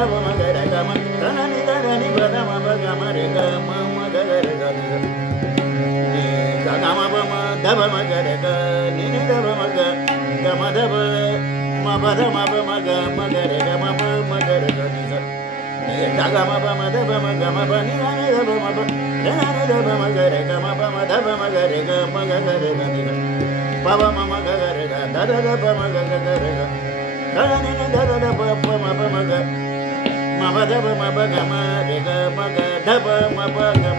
daba magare gama tanani dani bada mabaga mare gama magare gani ni gama bama daba magare ga ni daba maga gama daba mabada maga magare gama magare gani ni gama bama daba magama bani ni daba maba tanani daba magare gama bama daba magare gama magare gani baba mama gare ga dada daba magare ga tanani dada daba maba maga mabada mabaga mare ga maga daba mabaga